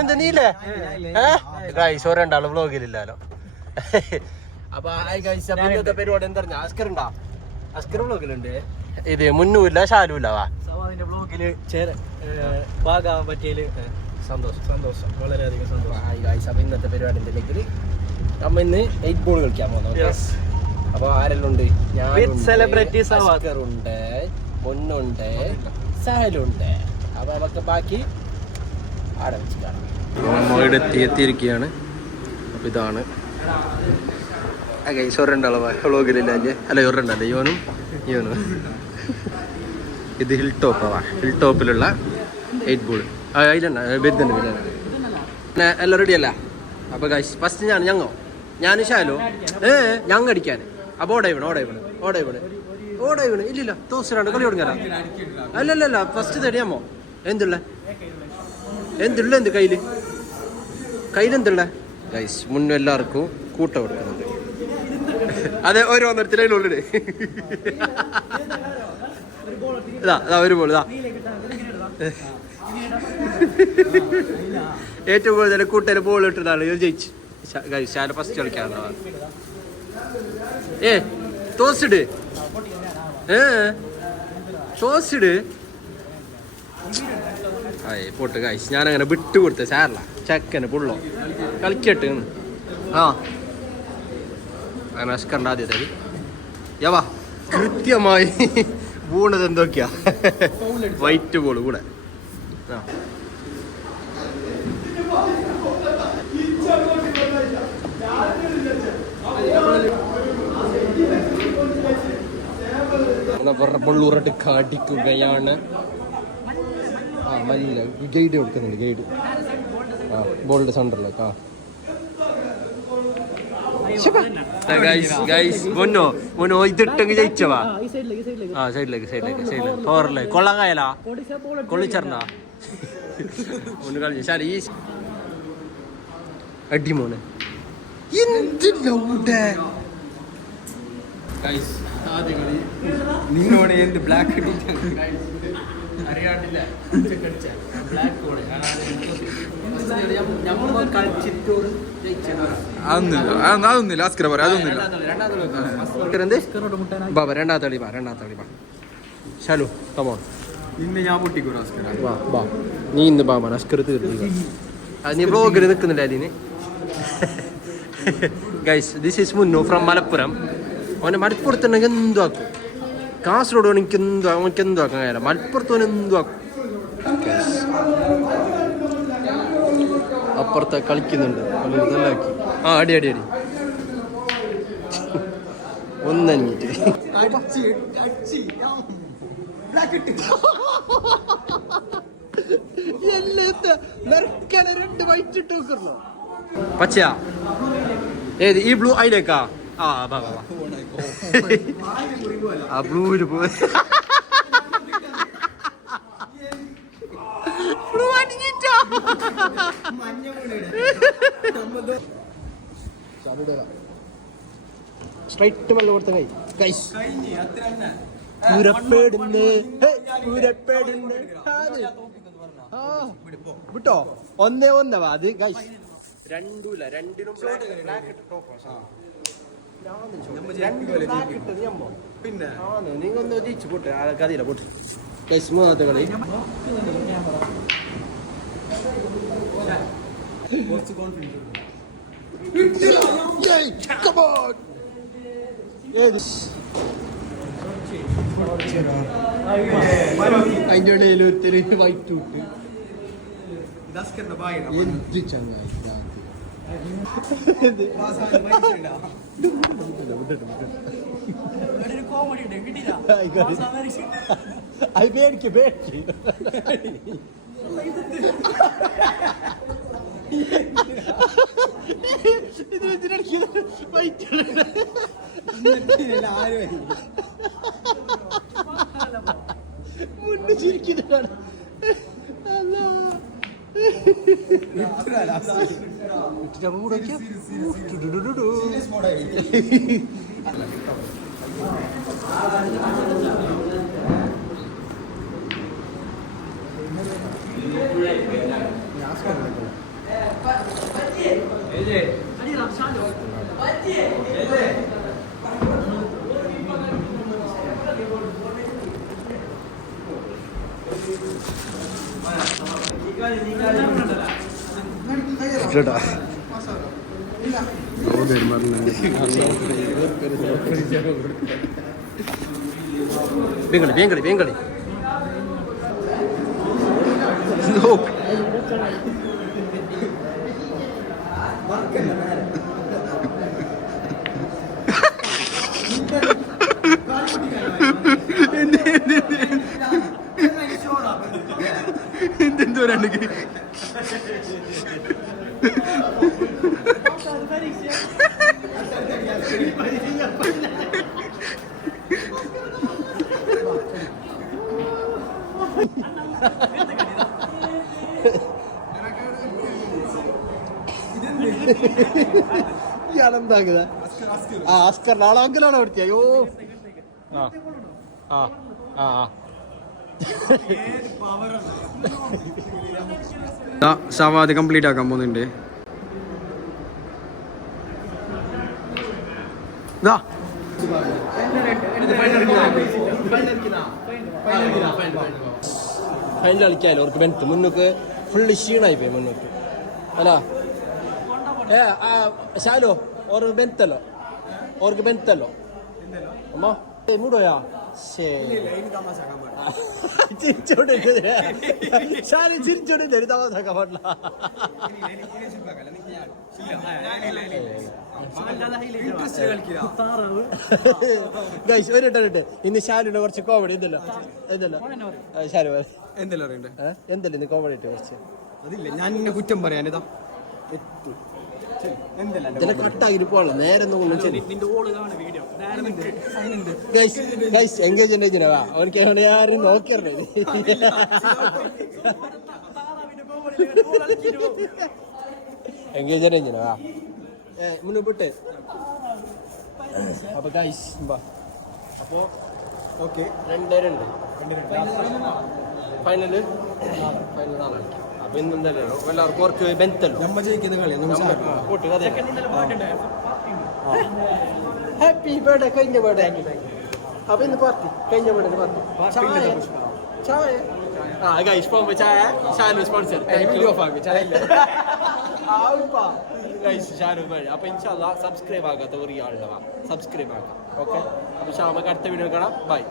എന്താ നീലേ രണ്ടാള് വ്ലോഗിലില്ലാലോ. അപ്പൊ ഇന്നത്തെ പരിപാടി എന്താ പറഞ്ഞ അസ്കർ വ്ലോഗിലുണ്ട്. ഇത് മുന്നൂല്ല ഷാലുല്ല വ്ലോഗില് ഭാഗമാകാൻ പറ്റിയതില് സന്തോഷം വളരെയധികം സന്തോഷം. അപ്പൊ ഇന്നത്തെ പരിപാടി ഉണ്ടെങ്കിൽ നമ്മ ഇന്ന് 8 ബോൾ കളിക്കാൻ പോകുന്നത്. അപ്പൊ ആരെല്ലാം ഉണ്ട്? സെലിബ്രിറ്റീസ് ഉണ്ട്, മുന്നുണ്ട്, സഹലുണ്ട്. അപ്പൊ നമുക്ക് ബാക്കി ആടെ വെച്ച് കാണാം. എത്തിയിരിക്കുകയാണ്. അപ്പൊ ഇതാണ് വ്ളോഗിലില്ല അല്ല ഒരെണ്ണല്ലേ യോനും. ഇത് ഹിൽ ടോപ്പിലുള്ള 8 ബോൾ അതിലെണ്ണ ബെരുന്നുണ്ട്. പിന്നെ എല്ലാം റെഡി അല്ല. അപ്പൊ ഗൈസ് ഫസ്റ്റ് ഞാനും ഷാലോ ഞങ്ങ അടിക്കാൻ. അപ്പൊ ഓടയിവണ് ഇല്ലില്ല തോസിനാണ്ട് കളി തുടങ്ങാ. അല്ലല്ല ഫസ്റ്റ് തടിയാമോ എന്തുള്ള എന്ത് കയ്യിലെന്തുള്ള ഗൈസ് മുന്നും എല്ലാവർക്കും കൂട്ടം കൊടുക്കുന്നുണ്ട്. അതെ ഓരോന്നരത്തിലുള്ളിട് ഒരു ബോൾ ഏറ്റവും കൂടുതൽ കൂട്ടര് ബോൾ ഇട്ടതാണ് ജയിച്ചു. ശാല ഫസ്റ്റ് കളിക്കാറുണ്ട്. തോസിട് പോട്ട് കായ്സ്. ഞാനങ്ങനെ വിട്ടു കൊടുത്ത സാറില്ല ചെക്കന് പുള്ളോ കളിക്കട്ട്. അങ്ങനെ അസ്കറിന്റെ ആദ്യത്തെ യവാ കൃത്യമായി വീണത് എന്തൊക്കെയാ വൈറ്റ് ബോൾ കൂടെ. പൊള്ളൂറിട്ട് കാട്ടിക്കുകയാണ്. മല്ല ഗൈഡ് കൊടുക്കുന്നുണ്ട്. ഗൈഡ് ബോളിന്റെ സെന്ററിലേക്ക്. മോനോ ഇതിട്ടെങ്കിൽ ജയിച്ചവാ. സൈഡിലേക്ക് ഫോറിലേക്ക് കൊള്ളാൻ കായലാ കൊള്ളിച്ചറിഞ്ഞാ ഒന്ന് കളിച്ചു ശാല ഈ അടി മോനെ നിന്നോട് എന്ത് ബ്ലാക്ക് അറിയാണ്ടില്ല. അതൊന്നുമില്ല അസ്കർ പറയാം. അതൊന്നുമില്ല. രണ്ടാമത്തെ കളി ശാലു കമോൺ. ഇന്ന് ഞാൻ പൊട്ടിക്കൂടാ അസ്കർ. നീ ഇന്ന് ബാബാണ് അസ്കർ തീർന്നു. നീ ബ്ലോഗിൽ നിൽക്കുന്നില്ല അതിന്. Guys this is Munnu from Malappuram. അവനെ മലപ്പുറത്തുണ്ടെങ്കിൽ എന്തു ആക്കും. കാസർഗോഡ് അവനക്ക് എന്തു ആക്കാൻ കഴിയില്ല. മലപ്പുറത്ത് അവൻ എന്തു ആക്കും. അപ്പുറത്തെ കളിക്കുന്നുണ്ട്. ഇതെല്ലാക്കി അടി ഒന്നഞ്ഞിട്ട് രണ്ട് വൈറ്റ് ഇട്ട് വെക്കണോ പച്ചയാ ഏത് ഈ ബ്ലൂ അതിലേക്കാ. ബ്ലൂവില് പോയി സ്ട്രൈറ്റ് മല്ല കൊടുത്ത വിട്ടോ 1-1 അത് ഗൈസ്. രണ്ടിനും പിന്നെ നിങ്ങൾ ഒന്ന് തിരിച്ചു പോട്ടെ കഥയില്ല പോട്ടെ. മൂന്നാമത്തെ കളി അതിന്റെ ഇടയിൽ ഒത്തിരി വൈറ്റ് വിട്ട് എന്ത് ചങ്ങായി അത് പേടിക്ക് ഇത് വെച്ചിട്ട് വൈറ്റ് മുന്നേ ചിരിക്കുന്നതാണ്. കേട്ടോ വേങ്കളി വേങ്കളി എന്തെന്തോ രണ്ട് ഇയാളെന്താക്കിയതാ ആ അസ്കറിന് ആളെ അങ്കിലാണ് പഠിച്ച അയ്യോ ആ ആ ആ സവാദ് കംപ്ലീറ്റ് ആക്കാൻ പോകുന്നുണ്ട്. ഫൈനൽ കളിക്കാമല്ലോ അവർക്ക് ബെൻത്ത് മുന്നോക്ക് ഫുള്ള് ക്ഷീണായി പോയി മുന്നോക്ക് അല്ല ശാലോ ഓർക്ക് ബെൻത്തല്ലോ ഓർക്ക് ബെൻത്തല്ലോ അമ്മ മൂടോയാ ചിരിച്ചോണ്ടിരിക്കുന്നത് ചിരിച്ചോണ്ടിരുന്ന തമാശാക്കാൻ പാടില്ല. വരട്ടെ ഇന്ന് ഷാലുവിന്റെ കുറച്ച് കോമഡി എന്തല്ലോ ഷാലു എന്തെല്ലാം എന്തല്ലോ ഇന്ന് കോമഡി ഇട്ട് കുറച്ച് അതില്ല ഞാൻ നിന്നെ കുറ്റം പറയാനിതാ ഇതിനെ കട്ടാക്കി പോകണം നേരെ എൻഗേജ്മെന്റ് അവർക്ക് ആരും നോക്കിയറേ എൻഗേജ്മെന്റ് മുന്നോട്ട് അപ്പൊ ഗൈസ് അപ്പോ ഓക്കെ 2-2 ഫൈനല് നാളെ അപ്പൊ ഇന്നെന്തായാലും എല്ലാവർക്കും ഓർക്ക് ബെൻത്തല്ലോ നമ്മ ജയിക്കുന്ന കളിയാണ് ഹാപ്പി ബർത്ത്ഡേ കഴിഞ്ഞ ബർത്ത്ഡേ അപ്പൊ ഇന്ന് പാർട്ടി കഴിഞ്ഞ ബർത്ത്ഡേ പാർട്ടി ചായ ആ ഗൈസ് പോകുമ്പോ ചായ ഷാനു സ്പോൺസർ ഗൈസ് ഷാനു അപ്പൊ ഇൻഷാല്ലാ സബ്സ്ക്രൈബ് ആകാത്ത ഒരു ആളുണ്ടാവാം സബ്സ്ക്രൈബ് ആക്കാം ഓക്കെ അപ്പൊ നമുക്ക് അടുത്ത വീഡിയോ കാണാം ബൈ.